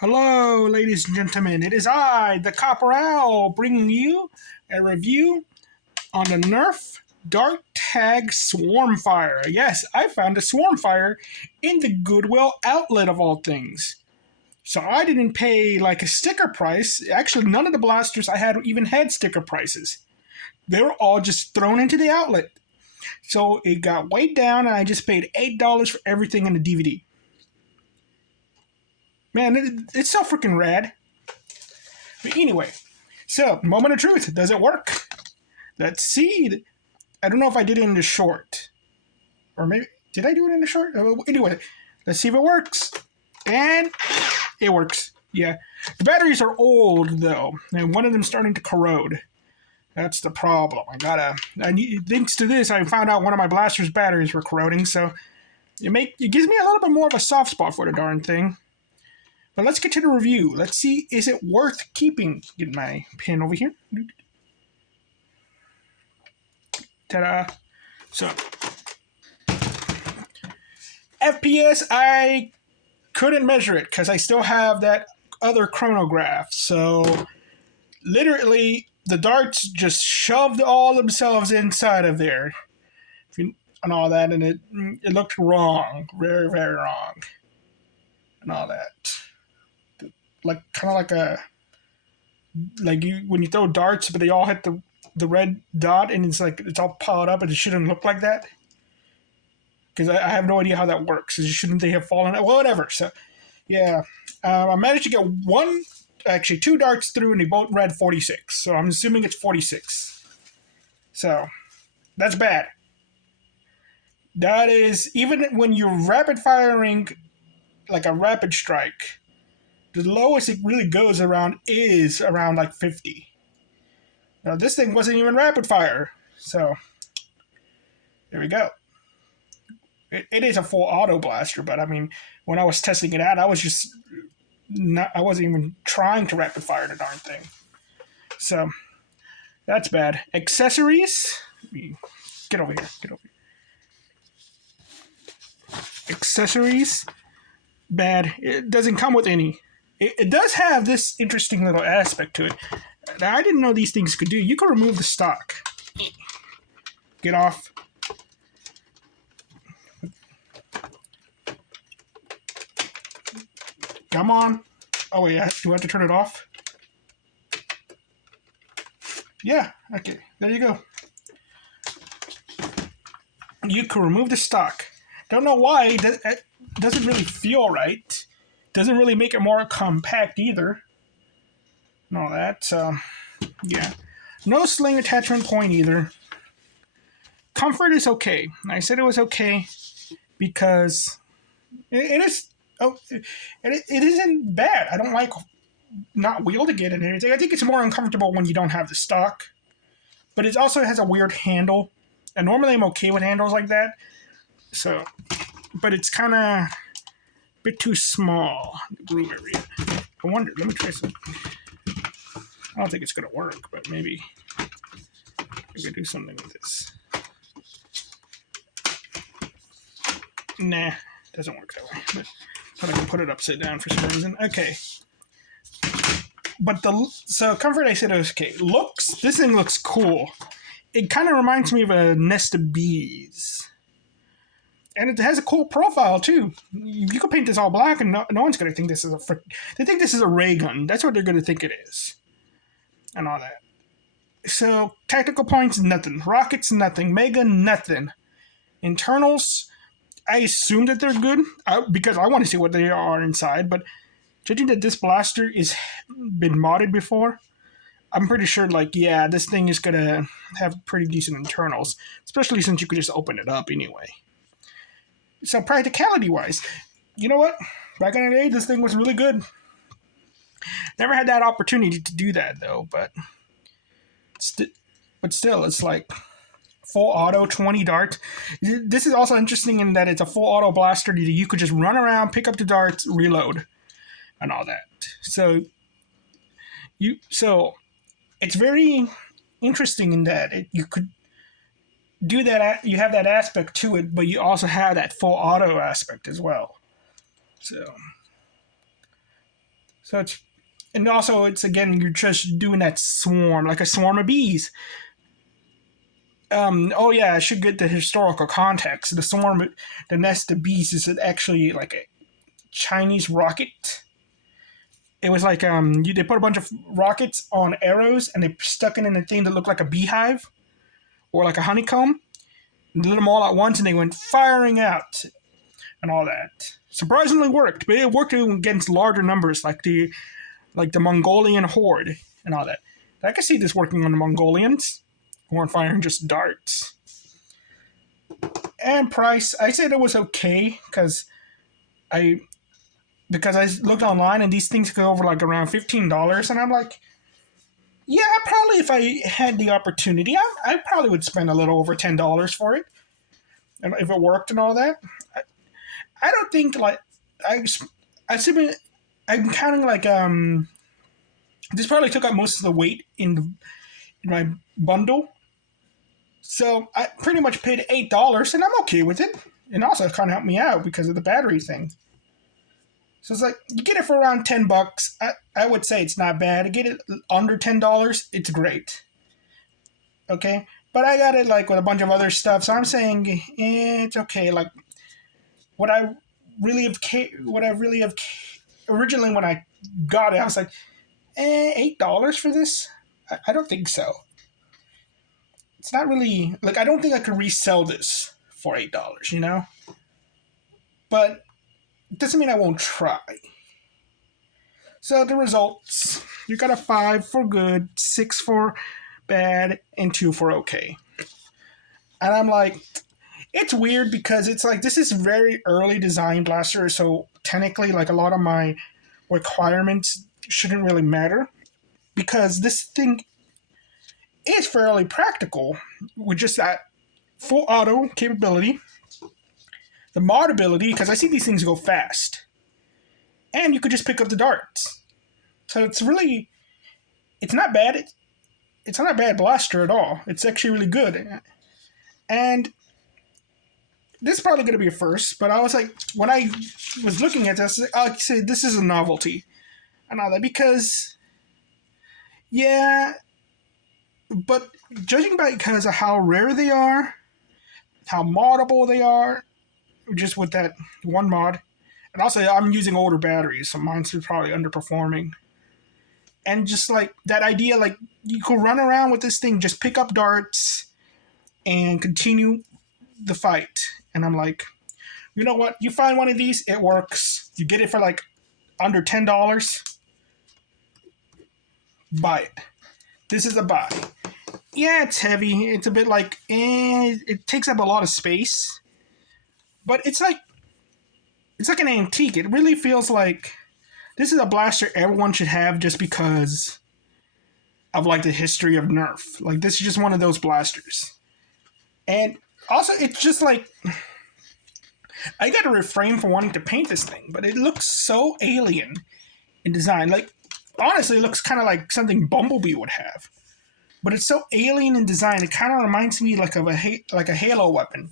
Hello, ladies and gentlemen. It is I, the Copper Owl, bringing you a review on the Nerf Dart Tag Swarmfire. Yes, I found a Swarmfire in the Goodwill outlet of all things. So I didn't pay like a sticker price. Actually, none of the blasters I had even had sticker prices. They were all just thrown into the outlet. So it got weighed down, and I just paid $8 for everything in the DVD. Man, it's so freaking rad. But anyway, so moment of truth. Does it work? Let's see. I don't know if I did it in the short. Or maybe, did I do it in the short? Anyway, let's see if it works. And it works. Yeah. The batteries are old, though. And one of them's starting to corrode. That's the problem. Thanks to this, I found out one of my blaster's batteries were corroding, so it gives me a little bit more of a soft spot for the darn thing. But let's get to the review. Let's see, is it worth keeping? Get my pen over here. Ta-da. So, FPS, I couldn't measure it because I still have that other chronograph. So, literally, the darts just shoved all themselves inside of there. And all that, and it looked wrong. Very, very wrong. And all that. Like kind of like when you throw darts, but they all hit the red dot, and it's all piled up, and it shouldn't look like that. Because I have no idea how that works. Shouldn't they have fallen? Well, whatever. So, yeah, I managed to get two darts through, and they both read 46. So I'm assuming it's 46. So that's bad. That is, even when you're rapid firing like a rapid strike, the lowest it really goes is around like 50. Now, this thing wasn't even rapid fire. So, there we go. It is a full auto blaster, but I mean, when I was testing it out, I wasn't even trying to rapid fire the darn thing. So, that's bad. Accessories. Get over here. Accessories. Bad. It doesn't come with any. It does have this interesting little aspect to it that I didn't know these things could do. You can remove the stock. Get off. Come on. Oh, wait. Do I have to turn it off? Yeah. Okay. There you go. You can remove the stock. Don't know why. It doesn't really feel right. Doesn't really make it more compact either. And all that, so yeah. No sling attachment point either. Comfort is okay. I said it was okay because it is. Oh, it isn't bad. I don't like not wielding it and everything. I think it's more uncomfortable when you don't have the stock. But it also has a weird handle. And normally I'm okay with handles like that. So, but it's kind of bit too small, the groove area. I wonder, let me try something. I don't think it's going to work, but maybe we could do something with this. Nah, doesn't work that way. But I can put it upside down for some reason. Okay. But so comfort, I said it was okay. Looks, this thing looks cool. It kind of reminds me of a nest of bees. And it has a cool profile, too. You can paint this all black, and no one's going to think this is they think this is a ray gun. That's what they're going to think it is. And all that. So, tactical points, nothing. Rockets, nothing. Mega, nothing. Internals, I assume that they're good, because I want to see what they are inside. But judging that this blaster is been modded before, I'm pretty sure, this thing is going to have pretty decent internals. Especially since you could just open it up anyway. So practicality-wise, you know what? Back in the day, this thing was really good. Never had that opportunity to do that, though. But still, it's like full auto, 20 darts. This is also interesting in that it's a full auto blaster. You could just run around, pick up the darts, reload, and all that. So it's very interesting in that you could do that. You have that aspect to it, but you also have that full auto aspect as well. So So and also it's again you're just doing that swarm like a swarm of bees. Oh yeah, I should get the historical context. The nest of bees is actually like a Chinese rocket. It was like they put a bunch of rockets on arrows and they stuck it in a thing that looked like a beehive or like a honeycomb. And did them all at once and they went firing out and all that. Surprisingly worked, but it worked against larger numbers like the Mongolian horde and all that. I can see this working on the Mongolians who aren't firing just darts. And price, I said it was okay I looked online and these things go over like around $15, and I'm like, yeah, probably if I had the opportunity, I probably would spend a little over $10 for it, and if it worked and all that. I don't think like I'm counting like this probably took up most of the weight in my bundle, so I pretty much paid $8, and I'm okay with it. And also, it kind of helped me out because of the battery thing. So it's like, you get it for around $10. I would say it's not bad. To get it under $10, it's great. Okay? But I got it like with a bunch of other stuff, so I'm saying it's okay. Like, what I really have originally when I got it, I was like, $8 for this? I don't think so. It's not really, like, I don't think I could resell this for $8, you know? But it doesn't mean I won't try. So the results, you got a 5 for good, 6 for bad, and 2 for okay. And I'm like, it's weird because it's like, this is very early design blaster, so technically like a lot of my requirements shouldn't really matter because this thing is fairly practical with just that full auto capability, the mod ability, because I see these things go fast, and you could just pick up the darts. So it's not bad. It's not a bad blaster at all. It's actually really good. And this is probably going to be a first, but I was like, when I was looking at this, I say this is a novelty and all that because, yeah, but judging by because of how rare they are, how moddable they are, just with that one mod, and also I'm using older batteries, so mine's probably underperforming. And just like that idea, like you could run around with this thing, just pick up darts and continue the fight. And I'm like, you know what? You find one of these, it works. You get it for like under $10. Buy it. This is a buy. Yeah, it's heavy. It's a bit like, it takes up a lot of space. But it's like an antique. It really feels like this is a blaster everyone should have just because of like the history of Nerf. Like this is just one of those blasters. And also it's just like, I gotta refrain from wanting to paint this thing, but it looks so alien in design. Like honestly, it looks kind of like something Bumblebee would have. But it's so alien in design, it kind of reminds me like of a Halo weapon.